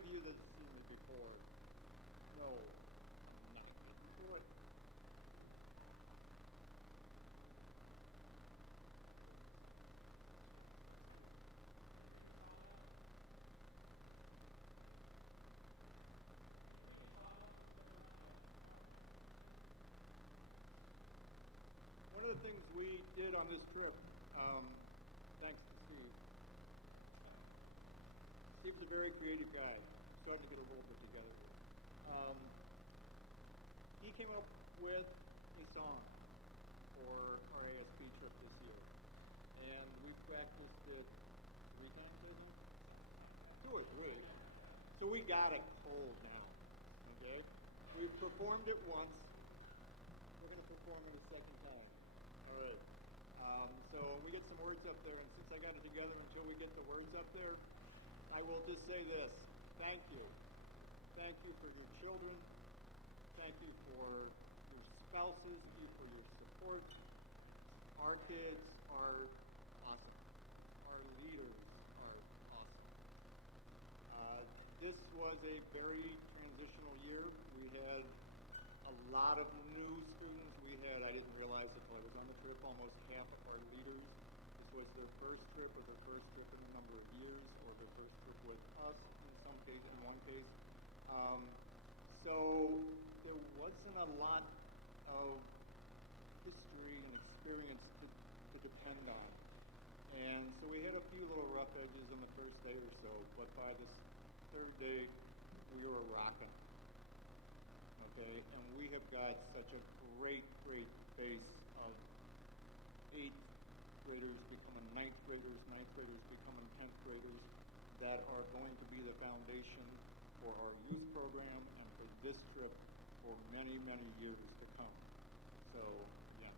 of you that have seen me before know I'm not getting to it. One of the things we did on this trip, thanks to Steve. Steve's a very creative guy. Starting to get a little bit together. He came up with a song for our ASP trip this year, and we practiced it 3 times, I think? 2 or 3. So we got it cold now. Okay, we've performed it once. We're going to perform it a second time. All right. So we get some words up there, and since I got it together until we get the words up there, I will just say this. Thank you. Thank you for your children. Thank you for your spouses. Thank you for your support. Our kids are awesome. Our leaders are awesome. This was a very transitional year. We had a lot of new students. I didn't realize it until I was on the trip, almost half of our leaders. This was their first trip, or their first trip in a number of years, or their first trip with us in one case. So there wasn't a lot of history and experience to depend on. And so we had a few little rough edges in the first day or so, but by this 3rd day, we were rocking. Okay, and we have got such a great base of 8th graders becoming 9th graders, 9th graders becoming 10th graders that are going to be the foundation for our youth program and for this trip for many years to come. So, yeah,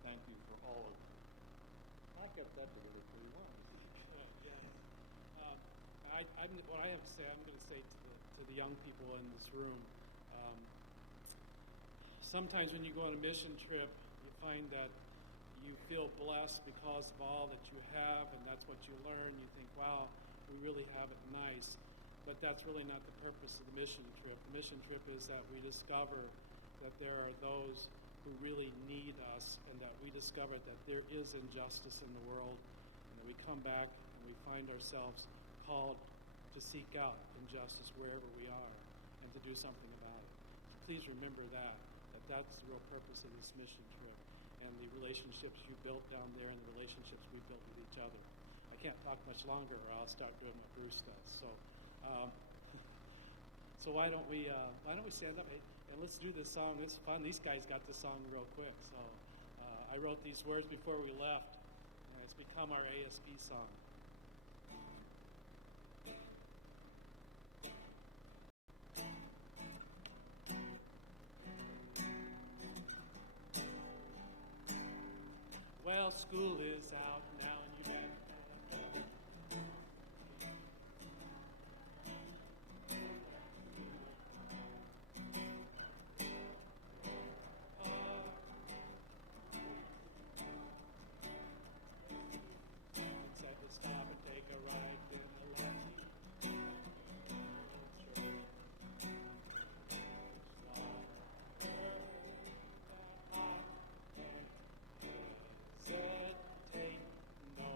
thank you for all of it. I got that together pretty well. What I have to say, I'm going to say to the young people in this room. Sometimes when you go on a mission trip, you find that you feel blessed because of all that you have, and that's what you learn. You think, wow, we really have it nice. But that's really not the purpose of the mission trip. The mission trip is that we discover that there are those who really need us, and that we discover that there is injustice in the world, and that we come back and we find ourselves called to seek out injustice wherever we are and to do something about it. So please remember that's the real purpose of this mission trip, and the relationships you built down there and the relationships we built with each other. I can't talk much longer, or I'll start doing what Bruce does. So why don't we stand up and let's do this song. It's fun. These guys got this song real quick. So I wrote these words before we left, and it's become our ASP song. Well, school is out now, and you bet. Said to stop and take a ride in the light. Hesitate no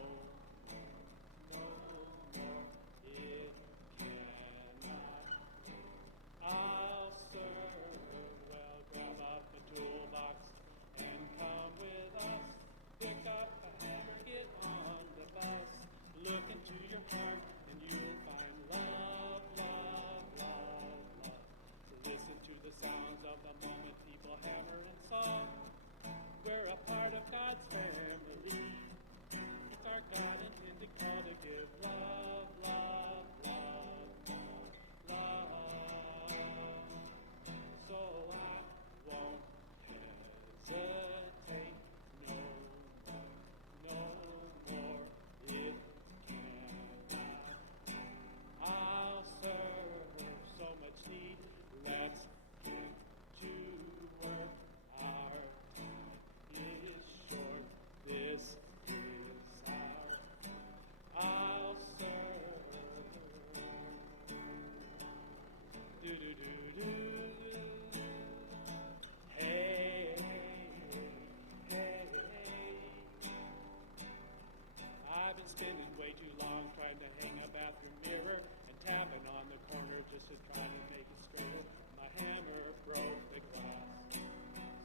to try to make it straighter. My hammer broke the glass,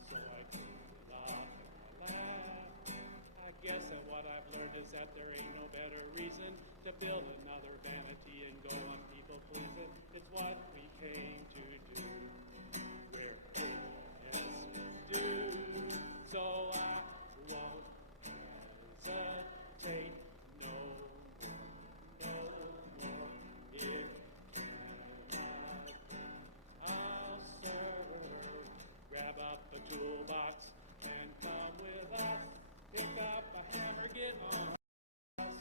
so I could laugh and I laughed. I guess that what I've learned is that there ain't no better reason to build another vanity and go on people pleasing. It's what we came to do. We're criminals do. So I won't hesitate no more. If I'll serve. Grab up the toolbox and come with us. Pick up a hammer, get on us.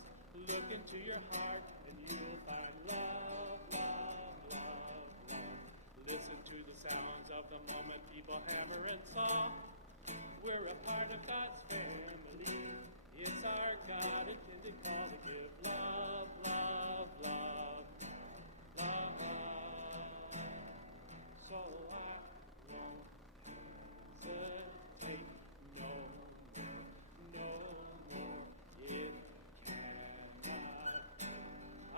Look into your heart and you'll find love, love, love, love. Listen to the sounds of the moment people hammer and saw. We're a part of God's family. It's our God-intended call to give love, love, love, love. So I won't hesitate no more. It cannot.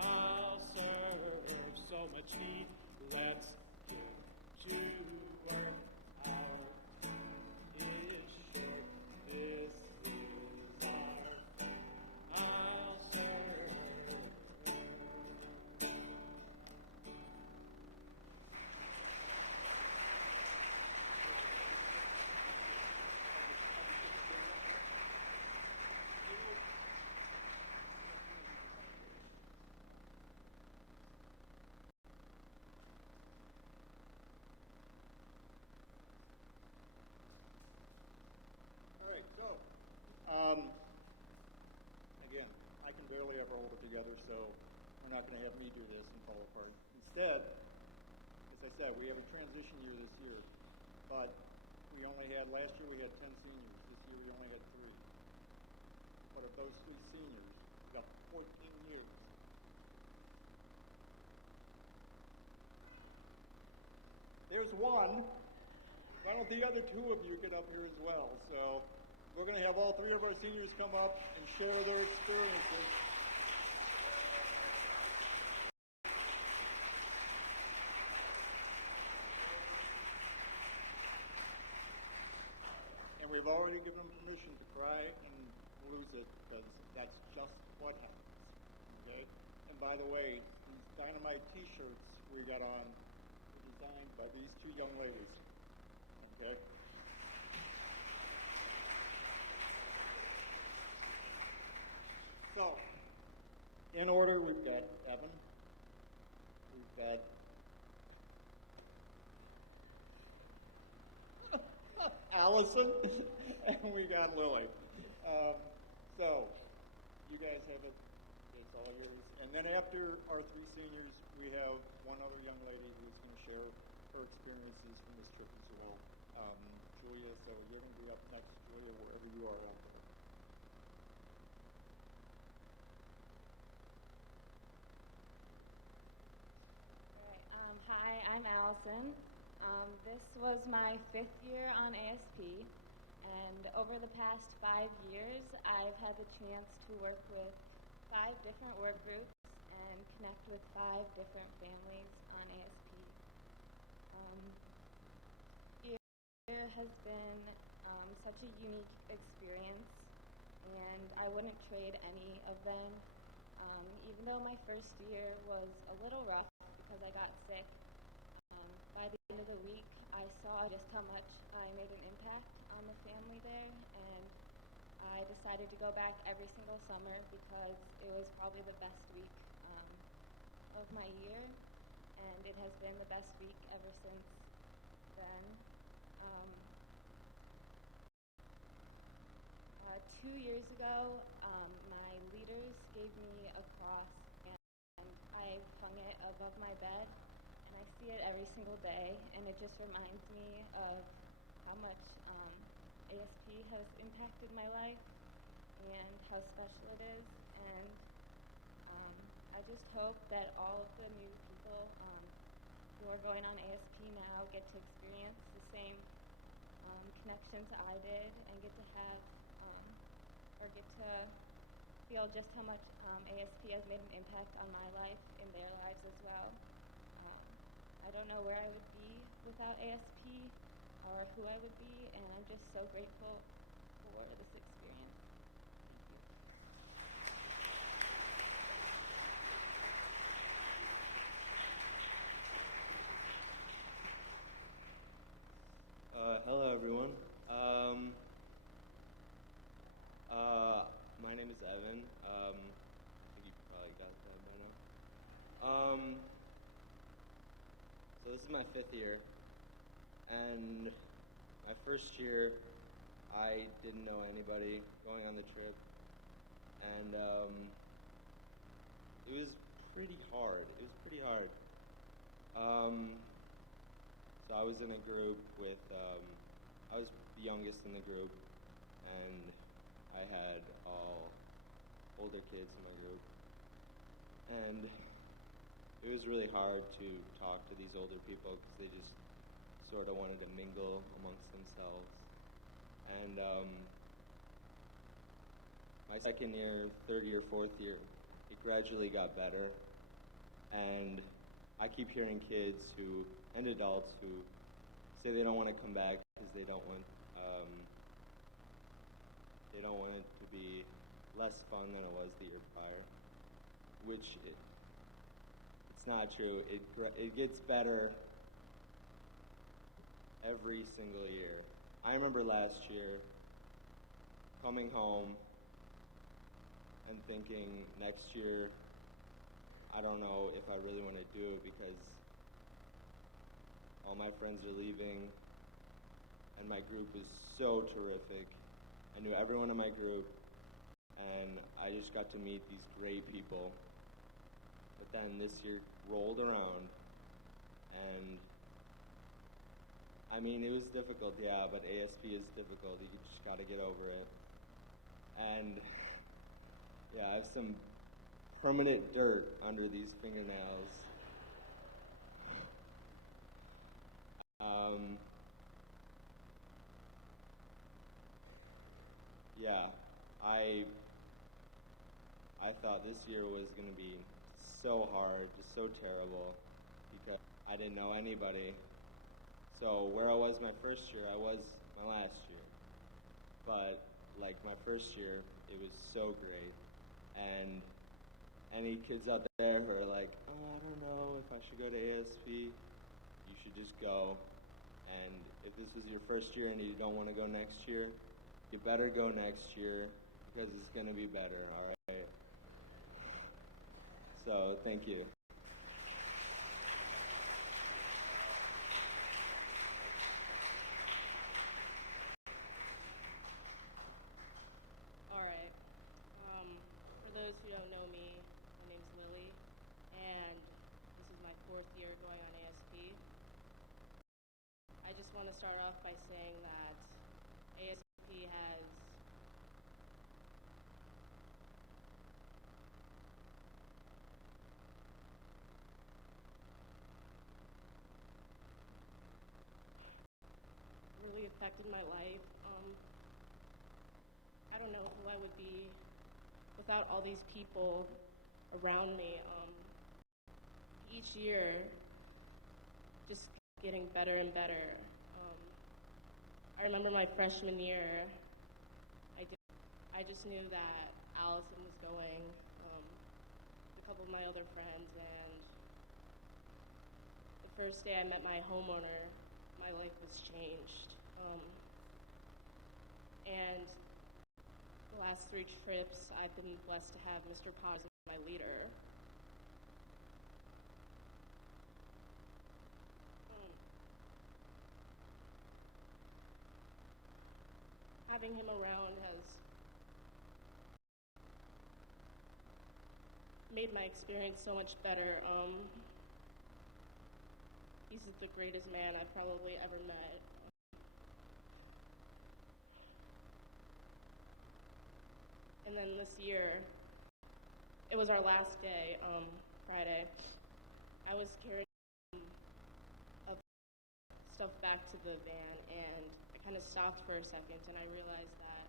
I'll serve so much need. Let's get to work. Our is short. This is our. I'll serve. All right, so again, I can barely ever hold it together, so we're not going to have me do this and fall apart. Instead, as I said, we have a transition year this year, but we only had, last year we had 10 seniors. This year we only had 3. But of those 3 seniors, we got 14 years. There's one. Why don't the other 2 of you get up here as well? So we're going to have all 3 of our seniors come up and share their experiences. And we've already given them permission to cry and lose it, because that's just what happens. Okay? And by the way, these Dynamite t-shirts we got on were designed by these 2 young ladies. Okay? So, in order, we've got Evan, we've got Allison, and we got Lily. So, you guys have it. It's all yours. And then after our 3 seniors, we have one other young lady who's going to share her experiences from this trip as well. Julia, so you're going to be up next, Julia, wherever you are out there. Hi, I'm Allison. This was my 5th year on ASP, and over the past 5 years, I've had the chance to work with 5 different work groups and connect with 5 different families on ASP. It has been such a unique experience, and I wouldn't trade any of them. Even though my first year was a little rough because I got sick, by the end of the week, I saw just how much I made an impact on the family there, and I decided to go back every single summer because it was probably the best week of my year, and it has been the best week ever since then. 2 years ago, my leaders gave me a cross, and I hung it above my bed, and I see it every single day, and it just reminds me of how much ASP has impacted my life and how special it is. And I just hope that all of the new people who are going on ASP now get to experience the same connections I did, and get to have or get to feel just how much ASP has made an impact on my life in their lives as well. I don't know where I would be without ASP or who I would be, and I'm just so grateful for this experience. Hello, everyone. My name is Evan. I think you probably got that by now. So this is my 5th year, and my first year, I didn't know anybody going on the trip, and it was pretty hard. So I was in a group with, I was the youngest in the group, and I had all older kids in my group. And it was really hard to talk to these older people because they just sort of wanted to mingle amongst themselves. And my 2nd year, 3rd year, 4th year, it gradually got better. And I keep hearing kids and adults who say they don't want to come back because they don't want it to be less fun than it was the year prior, which it's not true. It gets better every single year. I remember last year coming home and thinking next year, I don't know if I really want to do it because all my friends are leaving and my group is so terrific. I knew everyone in my group and I just got to meet these great people. But then this year rolled around and I mean, it was difficult, yeah, but ASP is difficult. You just got to get over it. And yeah, I have some permanent dirt under these fingernails. Yeah, I thought this year was going to be so hard, just so terrible, because I didn't know anybody. So where I was my first year, I was my last year. But like my first year, it was so great. And any kids out there who are like, oh, I don't know if I should go to ASP, you should just go. And if this is your first year and you don't want to go next year, you better go next year because it's going to be better, all right? So, thank you. All right. For those who don't know me, my name's Lily, and this is my 4th year going on ASP. I just want to start off by saying that ASP has really affected my life. I don't know who I would be without all these people around me. Each year, just getting better and better. I remember my freshman year, I just knew that Allison was going, a couple of my other friends, and the first day I met my homeowner, my life was changed. And the last 3 trips, I've been blessed to have Mr. Paz as my leader. Having him around has made my experience so much better. He's the greatest man I've probably ever met. And then this year, it was our last day, Friday. I was carrying stuff back to the van, and I kind of stopped for a second, and I realized that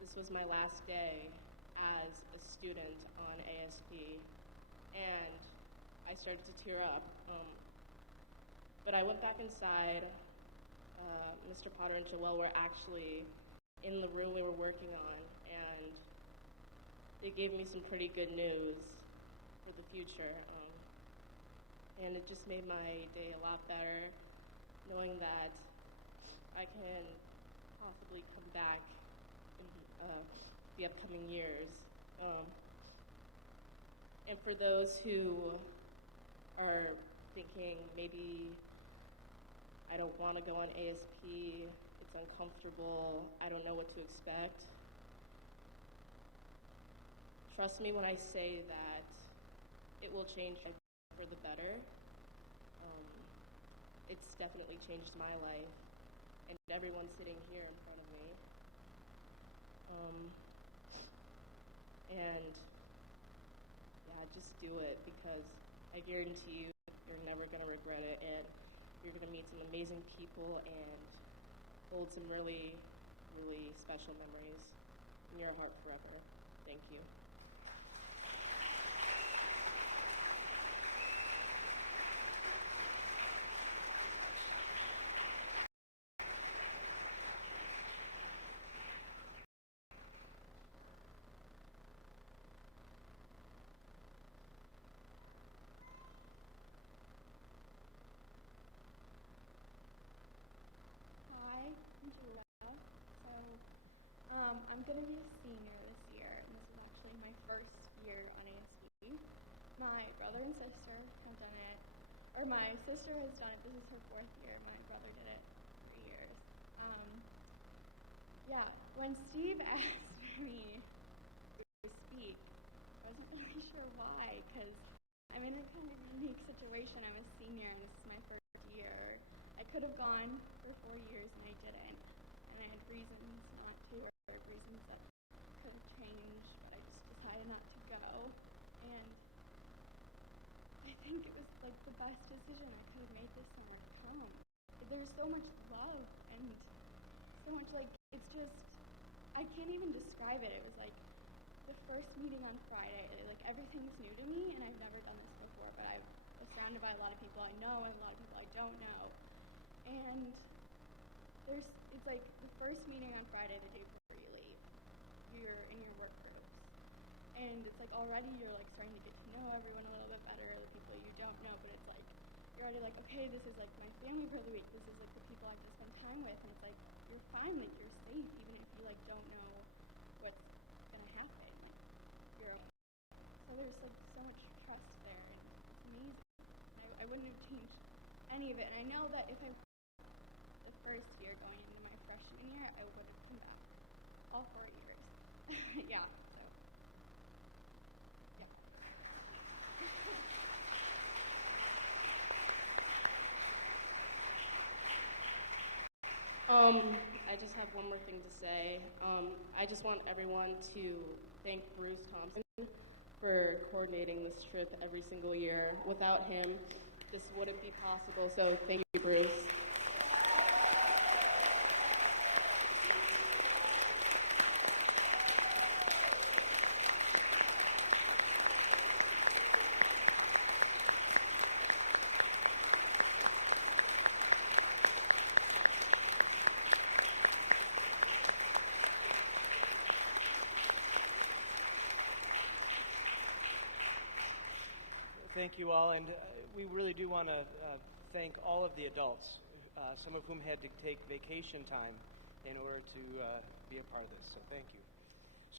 this was my last day as a student on ASP, and I started to tear up. But I went back inside. Mr. Potter and Joelle were actually in the room we were working on, and they gave me some pretty good news for the future. And it just made my day a lot better, knowing that I can possibly come back in the upcoming years. And for those who are thinking maybe I don't want to go on ASP, it's uncomfortable, I don't know what to expect. Trust me when I say that it will change for the better. It's definitely changed my life and everyone sitting here in front of me. And yeah, just do it, because I guarantee you you're never going to regret it, and you're going to meet some amazing people and hold some really, really special memories in your heart forever. Thank you. Hi, I'm Julia. I'm going to be a senior this year, and this is actually my first year on ASP. My brother and sister have done it, or my sister has done it. This is her 4th year. My brother did it 3 years. Yeah, when Steve asked me to speak, I wasn't really sure why, because I'm in a kind of unique situation. I'm a senior, and this is my first year. I could have gone for 4 years, and I didn't. And I had reasons not to, or reasons that could have changed, but I just decided not to go. And I think it was like the best decision I could have made this summer to come. There's so much love and so much, like, it's just, I can't even describe it. It was like the first meeting on Friday, like everything's new to me, and I've never done this before, but I was surrounded by a lot of people I know and a lot of people I don't know. And it's like the first meeting on Friday, the day before you leave. You're in your work groups. And it's like already you're like starting to get to know everyone a little bit better, the people you don't know, but it's like, you're already like, okay, this is like my family for the week, this is like the people I have to spend time with, and it's like, you're fine, like you're safe, even if you like don't know what's gonna happen. Like, you're okay. So there's like so much trust there, and it's amazing. I wouldn't have changed any of it, and I know that if I the first year going into my freshman year, I would have come back all 4 years. Yeah, so, yeah. I just have one more thing to say. I just want everyone to thank Bruce Thompson for coordinating this trip every single year. Without him, this wouldn't be possible, so thank you, Bruce. Thank you all, and we really do want to thank all of the adults, some of whom had to take vacation time in order to be a part of this, so thank you.